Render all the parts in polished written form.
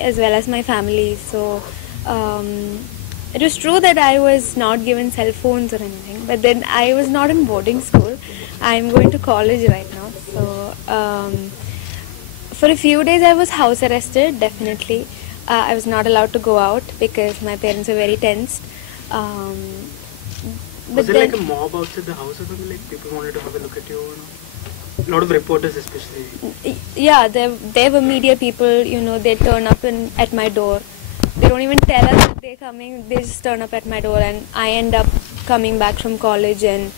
as well as my family. So it was true that I was not given cell phones or anything, but then I was not in boarding school. I'm going to college right now. So for a few days I was house arrested, definitely. I was not allowed to go out because my parents were very tensed. Was it like a mob outside the house or something? Like people wanted to have a look at you? A lot of reporters especially. Yeah, there were media people, they turn up at my door. They don't even tell us that they're coming, they just turn up at my door, and I end up coming back from college and,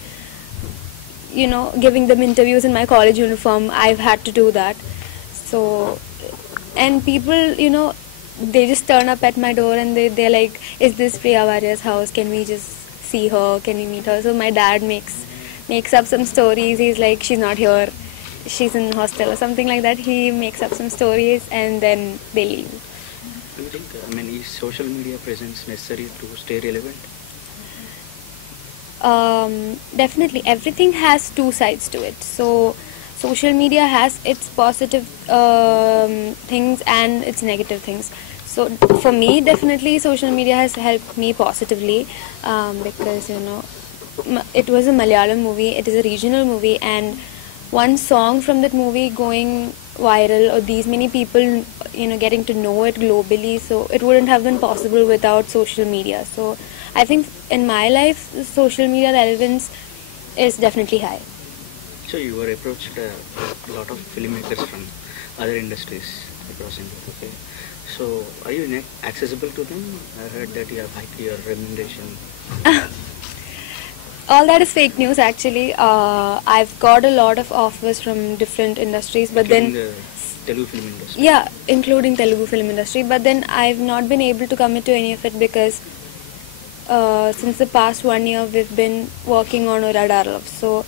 giving them interviews in my college uniform. I've had to do that. So, and people, they just turn up at my door and they're like, is this Priya Varrier's house? Can we just see her? Can we meet her? So my dad makes up some stories. He's like, she's not here, she's in hostel or something like that. He makes up some stories and then they leave. Do you think, is social media presence necessary to stay relevant? Definitely. Everything has two sides to it. So social media has its positive things and its negative things. So for me, definitely social media has helped me positively because, it was a Malayalam movie, it is a regional movie, and one song from that movie going viral, or these many people, getting to know it globally, so it wouldn't have been possible without social media. So I think in my life, social media relevance is definitely high. So you were approached a lot of filmmakers from other industries across India, okay? So are you accessible to them? I heard that you have hiked your remuneration. All that is fake news actually. I've got a lot of offers from different industries, but including then... the Telugu film industry? Yeah, including Telugu film industry, but then I've not been able to commit to any of it because since the past 1 year we've been working on Radar Love. So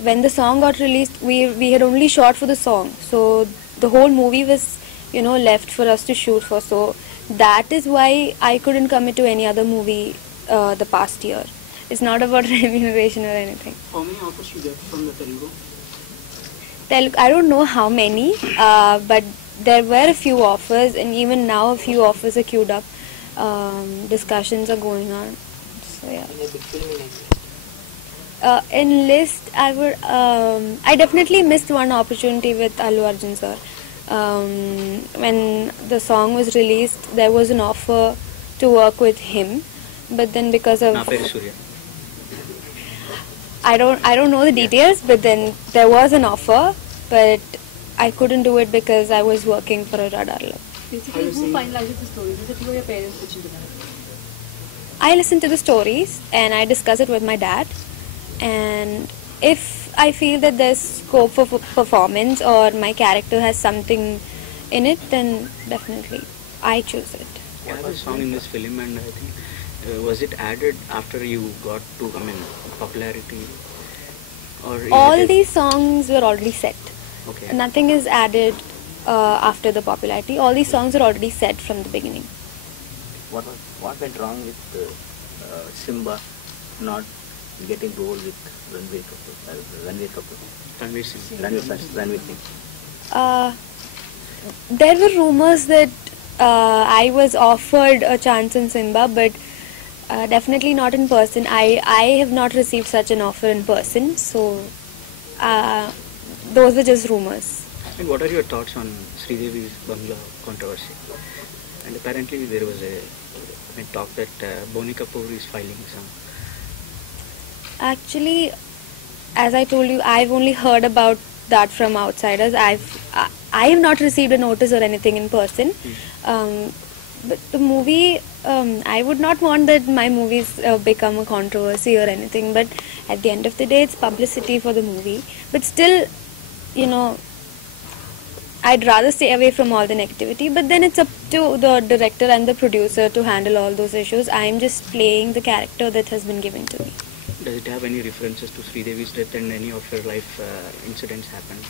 when the song got released, we had only shot for the song. So the whole movie was, left for us to shoot for. So that is why I couldn't commit to any other movie the past year. It's not about remuneration or anything. How many offers you get from the Telugu? I don't know how many, but there were a few offers, and even now a few offers are queued up. Discussions are going on. So yeah. In list, I definitely missed one opportunity with Allu Arjun sir. When the song was released, there was an offer to work with him, but then because of I don't know the details, but then there was an offer, but I couldn't do it because I was working for a Radar Love. Basically, who finalizes the stories? Is it you or your parents pitching to them? I listen to the stories and I discuss it with my dad, and if I feel that there's scope for performance or my character has something in it, then definitely I choose it. What was the song in this film, and I think was it added after you got to popularity? Or all these songs were already set. Okay. Nothing is added after the popularity. All these songs are already set from the beginning. What went wrong with Simba not getting role with Ranveer Singh? There were rumors that I was offered a chance in Simba, but definitely not in person. I have not received such an offer in person, so those were just rumors. And what are your thoughts on Sridevi's Bangla controversy? And apparently there was a talk that Boni Kapoor is filing some. Actually, as I told you, I've only heard about that from outsiders. I have not received a notice or anything in person. But the movie, I would not want that my movies become a controversy or anything, but at the end of the day, it's publicity for the movie. But still, I'd rather stay away from all the negativity, but then it's up to the director and the producer to handle all those issues. I'm just playing the character that has been given to me. Does it have any references to Sridevi's death and any of her life incidents happened?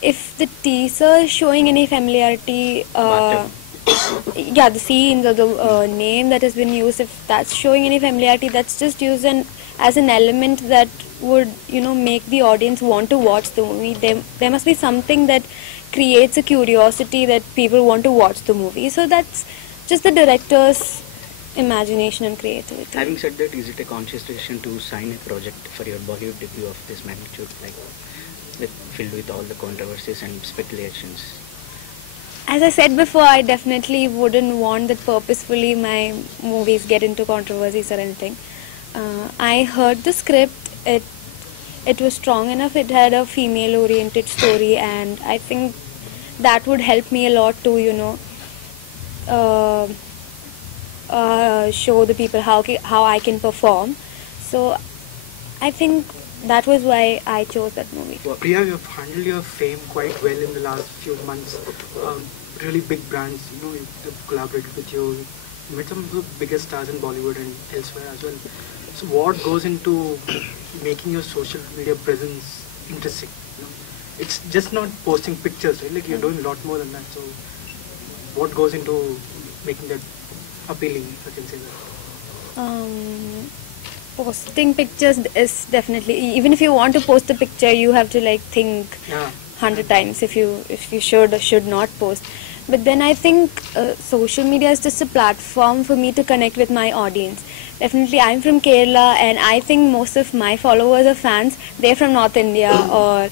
If the teaser is showing any familiarity, yeah, the scenes or the name that has been used, if that's showing any familiarity, that's just used as an element that would, make the audience want to watch the movie. There must be something that creates a curiosity that people want to watch the movie. So that's just the director's imagination and creativity. Having said that, is it a conscious decision to sign a project for your Bollywood debut of this magnitude, like filled with all the controversies and speculations? As I said before, I definitely wouldn't want that purposefully my movies get into controversies or anything. I heard the script, it was strong enough, it had a female oriented story, and I think that would help me a lot to, show the people how I can perform. So I think that was why I chose that movie. Well, Priya, you have handled your fame quite well in the last few months. Really big brands, have collaborated with you. You met some of the biggest stars in Bollywood and elsewhere as well. So what goes into making your social media presence interesting? It's just not posting pictures, right? Like you're doing a lot more than that. So what goes into making that appealing, if I can say that? Posting pictures is definitely, even if you want to post a picture, you have to think 100 times if you should or should not post. But then I think social media is just a platform for me to connect with my audience. Definitely, I'm from Kerala, and I think most of my followers or fans, they're from North India or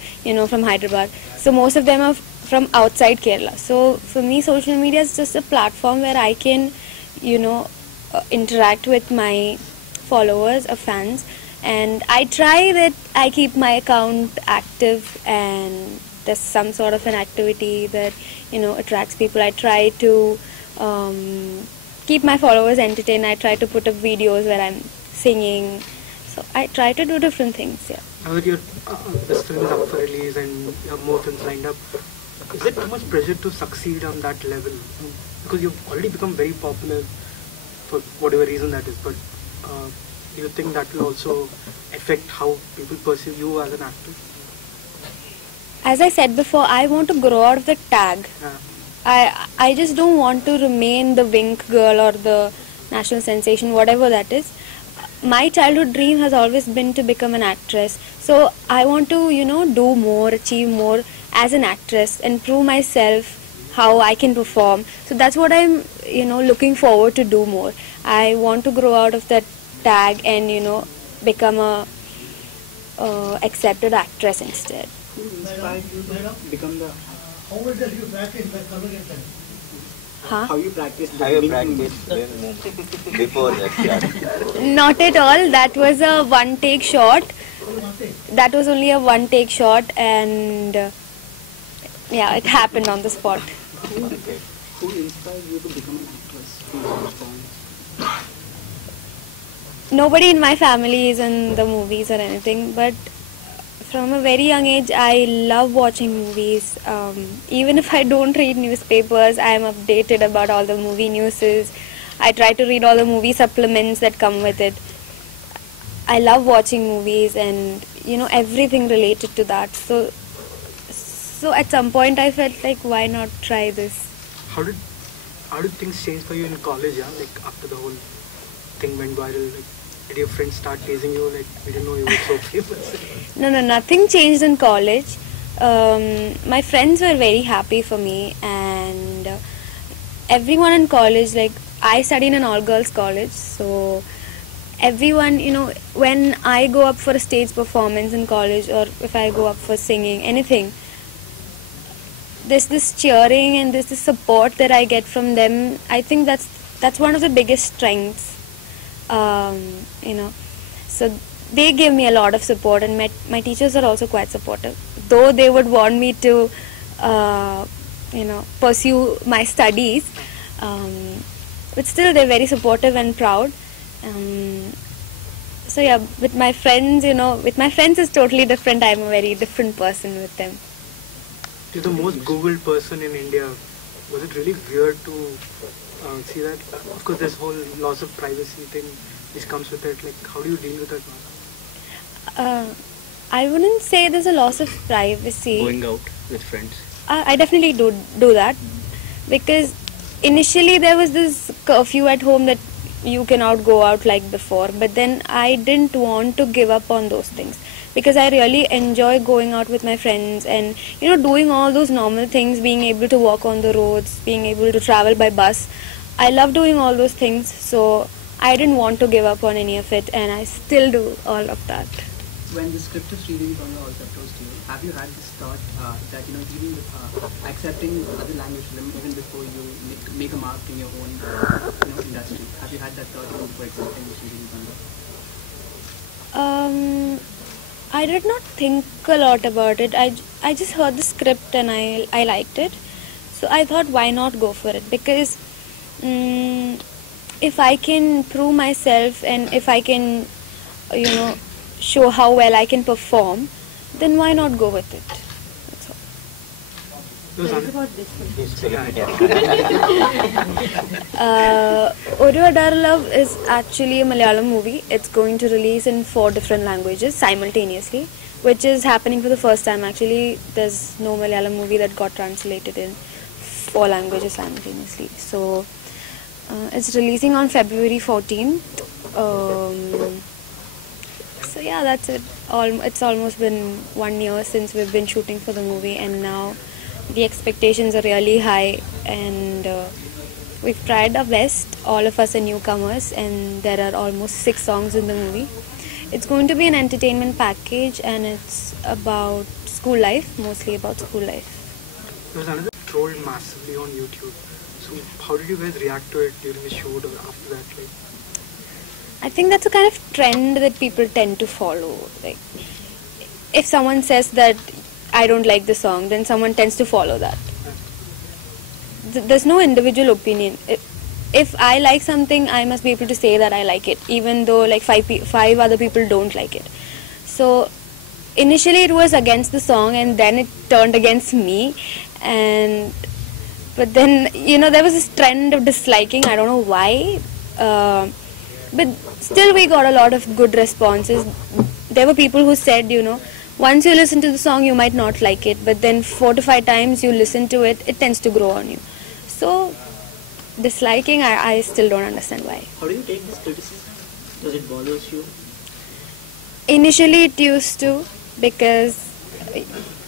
from Hyderabad. So most of them are from outside Kerala. So for me, social media is just a platform where I can interact with my followers or fans, and I try that I keep my account active and there's some sort of an activity that attracts people. I try to keep my followers entertained. I try to put up videos where I'm singing, so I try to do different things. Now that this film is up for release and you have more films lined up, is it too much pressure to succeed on that level? Because you've already become very popular for whatever reason that is, but do you think that will also affect how people perceive you as an actor? As I said before, I want to grow out of the tag. I just don't want to remain the Wink girl or the national sensation, whatever that is. My childhood dream has always been to become an actress. So I want to, do more, achieve more as an actress and prove myself how I can perform. So that's what I'm, looking forward to do more. I want to grow out of that tag and, become a accepted actress instead. Who inspired you to become the... How much have you practiced the communication? How you practiced the Have you Wink practiced movement? before that shot? Not at all. That was a one-take shot. That was only a one-take shot, and it happened on the spot. Okay. Who inspired you to become an actress? Who was born? Nobody in my family is in the movies or anything, but from a very young age, I love watching movies. Even if I don't read newspapers, I am updated about all the movie newses. I try to read all the movie supplements that come with it. I love watching movies and, everything related to that. So at some point I felt like, why not try this? How did things change for you in college, Like after the whole thing went viral, did your friends start teasing you, we didn't know you were so famous? No, nothing changed in college. My friends were very happy for me, and everyone in college, I studied in an all-girls college, so everyone, when I go up for a stage performance in college, or if I go up for singing, anything, there's this cheering and there's this support that I get from them. I think that's one of the biggest strengths. So they give me a lot of support, and my teachers are also quite supportive, though they would want me to pursue my studies, but still they're very supportive and proud. So with my friends, it's totally different. I'm a very different person with them. You're the most Googled person in India. Was it really weird to see that? Of course, this whole loss of privacy thing which comes with it. How do you deal with that now? I wouldn't say there's a loss of privacy. Going out with friends? I definitely do that, because initially there was this curfew at home that you cannot go out like before, but then I didn't want to give up on those things, because I really enjoy going out with my friends and doing all those normal things, being able to walk on the roads, being able to travel by bus. I love doing all those things, so I didn't want to give up on any of it, and I still do all of that. When the script is reading from your also approach to you, have you had this thought that even accepting other language film even before you make a mark in your own industry? Have you had that thought even before accepting this reading from I did not think a lot about it. I just heard the script and I liked it, so I thought, why not go for it? Because if I can prove myself and if I can show how well I can perform, then why not go with it? That's all. Oru Adara Love is actually a Malayalam movie. It's going to release in 4 different languages simultaneously, which is happening for the first time. Actually, there's no Malayalam movie that got translated in 4 languages simultaneously. So it's releasing on February 14th. So yeah, that's it. It's almost been 1 year since we've been shooting for the movie, and now the expectations are really high, and we've tried our best. All of us are newcomers, and there are almost 6 songs in the movie. It's going to be an entertainment package, and it's about school life, mostly about school life. There was another trolled massively on YouTube. So how did you guys react to it during the shoot or after that? I think that's a kind of trend that people tend to follow. Like, if someone says that I don't like the song, then someone tends to follow that. There's no individual opinion. If I like something, I must be able to say that I like it, even though like 5 other people don't like it. So initially it was against the song, and then it turned against me. But then there was this trend of disliking. I don't know why. But still we got a lot of good responses. There were people who said, once you listen to the song, you might not like it, but then 4 to 5 times you listen to it, it tends to grow on you. So disliking, I still don't understand why. How do you take this criticism? Does it bother you? Initially it used to, because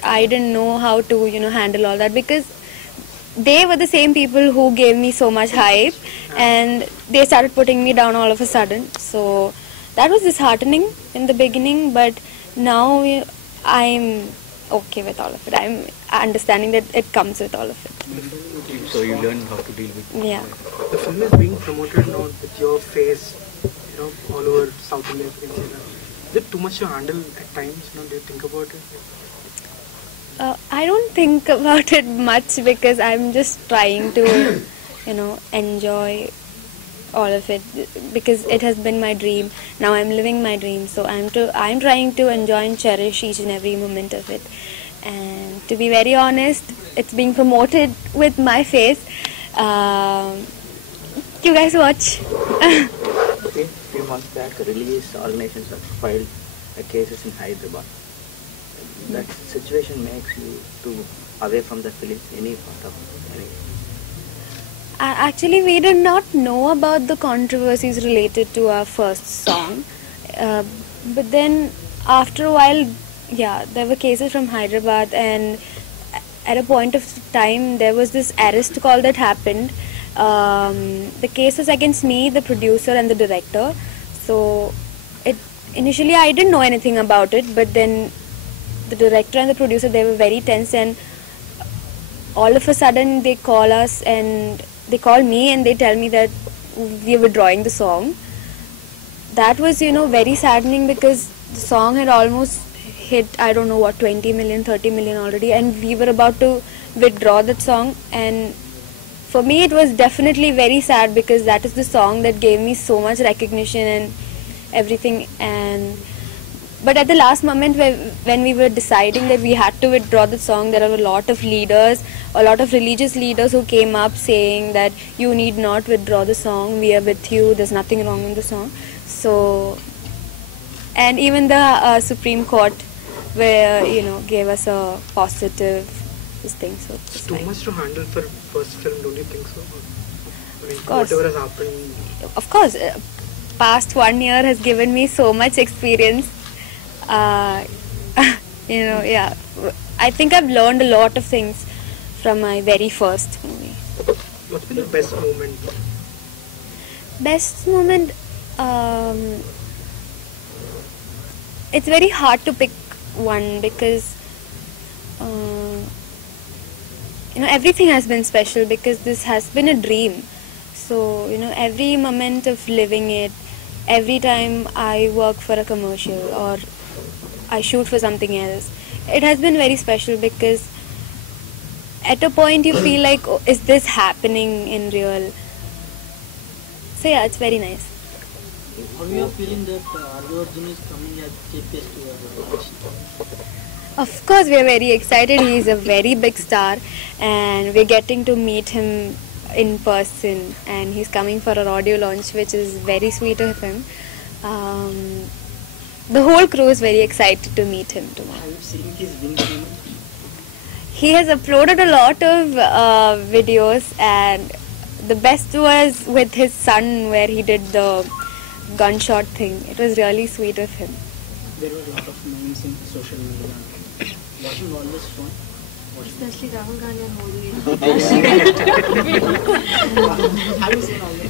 I didn't know how to handle all that, because they were the same people who gave me so much hype, and they started putting me down all of a sudden. So that was disheartening in the beginning, but now I'm okay with all of it. I'm understanding that it comes with all of it. So you learn how to deal with it. Yeah. The film is being promoted now with your face, all over South India. Is it too much to handle at times? Do you think about it? I don't think about it much, because I'm just trying to, enjoy all of it, because it has been my dream. Now I'm living my dream, so I'm trying to enjoy and cherish each and every moment of it. And to be very honest, it's being promoted with my face. You guys watch. Okay, a few months back, religious organizations have filed cases in Hyderabad. That situation makes you to away from the film, any part of any. Actually, we did not know about the controversies related to our first song, but then after a while, there were cases from Hyderabad, and at a point of time there was this arrest call that happened. The case was against me, the producer and the director. So initially I didn't know anything about it, but then the director and the producer, they were very tense, and all of a sudden they call us, and they call me and they tell me that we are withdrawing the song. That was very saddening, because the song had almost hit, I don't know what, 20 million, 30 million already, and we were about to withdraw that song. And for me it was definitely very sad, because that is the song that gave me so much recognition and everything. But at the last moment, when we were deciding that we had to withdraw the song, there were a lot of leaders, a lot of religious leaders who came up saying that you need not withdraw the song, we are with you, there's nothing wrong in the song. So, and even the Supreme Court, where gave us a positive thing. So it's too much to handle for first film, don't you think so? I mean, of course. Whatever has happened. Of course, past 1 year has given me so much experience. uh, yeah, I think I've learned a lot of things from my very first movie. What's been the best moment? Best moment, it's very hard to pick one because everything has been special because this has been a dream. So every moment of living it, every time I work for a commercial or I shoot for something else, it has been very special because at a point you feel like, oh, is this happening in real? So yeah, it's very nice. How are you feeling that Allu Arjun is coming as chief guest to your launch? Of course, we are very excited. He is a very big star and we're getting to meet him in person, and he's coming for our audio launch, which is very sweet of him. The whole crew is very excited to meet him tomorrow. Have you seen his wing? He has uploaded a lot of videos, and the best was with his son where he did the gunshot thing. It was really sweet of him. There were a lot of memes in social media. Watching all this fun. Especially Rahul Gandhi and Modi. Have you seen all that?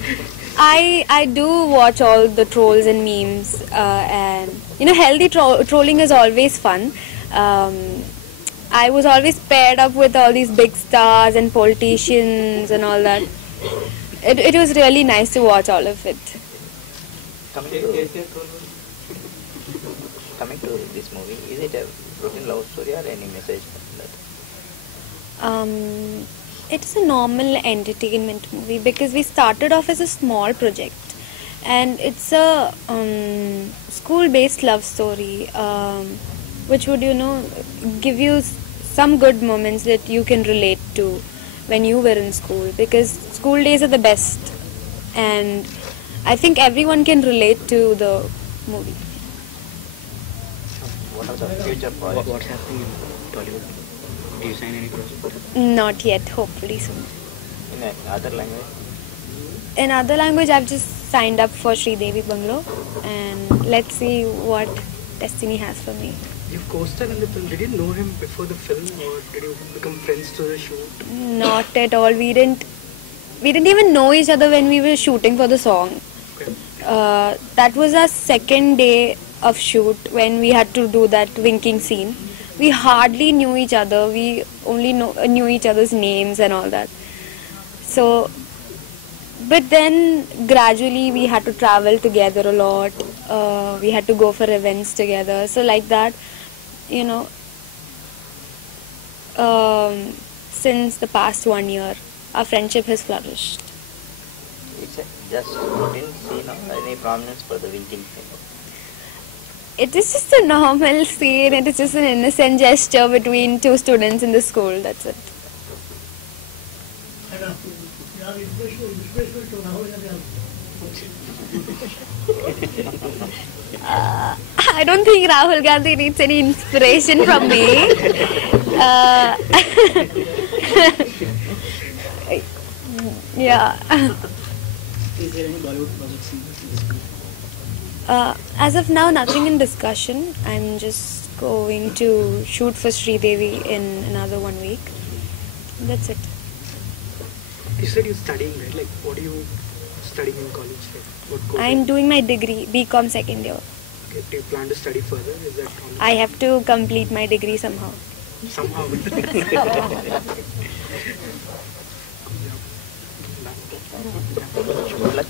I do watch all the trolls and memes, and healthy trolling is always fun. I was always paired up with all these big stars and politicians and all that. It was really nice to watch all of it. Coming to this movie, is it a broken love story or any message from that? It's a normal entertainment movie because we started off as a small project, and it's a school-based love story, which would give you some good moments that you can relate to when you were in school, because school days are the best, and I think everyone can relate to the movie. What are the future projects? What's happening in Tollywood? Do you sign any project? Not yet, hopefully soon. In other language? In other language, I've just signed up for Devi Bungalow, and let's see what destiny has for me. You co-starred in the film. Did you know him before the film, or did you become friends through the shoot? Not at all. We didn't even know each other when we were shooting for the song. Okay. That was our second day of shoot when we had to do that winking scene. We hardly knew each other. We only knew each other's names and all that. So, but then gradually we had to travel together a lot. We had to go for events together. So like that, since the past 1 year, our friendship has flourished. It's just routine scene or any prominence for the winking thing? It is just a normal scene. It is just an innocent gesture between two students in the school. That's it. And you are inspirational to Rahul Gandhi. I don't think Rahul Gandhi needs any inspiration from me. Yeah. Is there any Bollywood projects in this? As of now, nothing in discussion. I'm just going to shoot for Devi in another 1 week. That's it. You said you're studying, right? Like, what are you studying in college? Like, what course? I'm doing my degree, BCom second year. Okay, do you plan to study further? Is that on? I have to complete my degree somehow. Somehow. Good luck.